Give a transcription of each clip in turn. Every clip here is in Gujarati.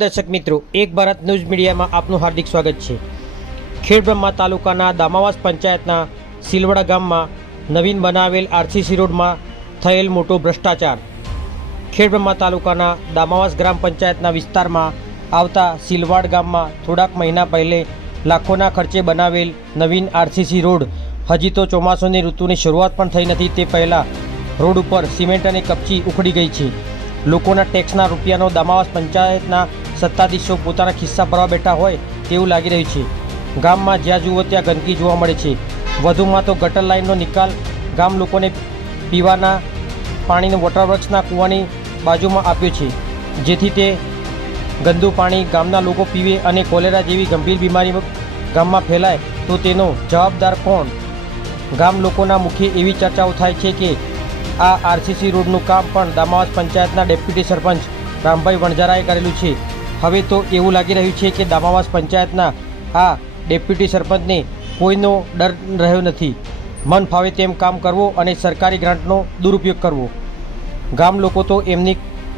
દર્શક મિત્રો, એક ભારત ન્યૂઝ મીડિયામાં આપનું હાર્દિક સ્વાગત છે. ખેડબ્રહ્મા તાલુકાના દામાવાસ પંચાયતના સિલવડા ગામમાં નવીન બનાવેલ આરસીસી રોડમાં થયેલ મોટો ભ્રષ્ટાચાર. ખેડબ્રહ્મા તાલુકાના દામાવાસ ગ્રામ પંચાયતના વિસ્તારમાં આવતા સિલવાડ ગામમાં થોડાક મહિના પહેલે લાખોના ખર્ચે બનાવેલ નવીન આરસીસી રોડ હજી તો ચોમાસુની ઋતુની શરૂઆત પણ થઈ નથી તે પહેલાં રોડ ઉપર સિમેન્ટ અને કપચી ઉખડી ગઈ છે. લોકોના ટેક્સના રૂપિયાનો દામાવાસ પંચાયતના સત્તાધીશો પોતાના ખિસ્સા ભરવા બેઠા હોય તેવું લાગી રહ્યું છે. ગામમાં જ્યાં જુઓ ત્યાં ગંદકી જોવા મળે છે. વધુમાં તો ગટર લાઇનનો નિકાલ ગામ લોકોને પીવાના, પાણીનો વોટરવર્ક્સના કૂવાની બાજુમાં આપ્યો છે. જેથી તે ગંદુ પાણી ગામના લોકો પીવે અને કોલેરા જેવી ગંભીર બીમારી ગામમાં ફેલાય, તો તેનો જવાબદાર કોણ? ગામ લોકોના મુખ્ય એવી ચર્ચાઓ થાય છે કે આ આરસીસી રોડનું કામ પણ દામાવાસ પંચાયતના ડેપ્યુટી સરપંચ રામભાઈ વણઝારાએ કરેલું છે. હવે તો એવું લાગી રહ્યું છે કે દામાવાસ પંચાયતના આ ડેપ્યુટી સરપંચને કોઈનો ડર રહ્યો નથી. મન ફાવે તેમ કામ કરવો અને સરકારી ગ્રાન્ટનો દુરુપયોગ કરવો. ગામ લોકો તો એમની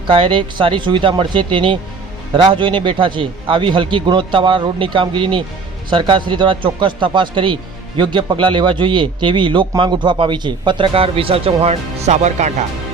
કાયરે સારી સુવિધા મળશે તેની રાહ જોઈને બેઠા છે. આવી હલકી ગુણવત્તાવાળા રોડની કામગીરીની સરકારશ્રી દ્વારા ચોક્કસ તપાસ કરી યોગ્ય પગલાં લેવા જોઈએ તેવી લોક માંગ ઉઠવા પામી છે. પત્રકાર વિશાલ ચૌહાણ, સાબરકાંઠા.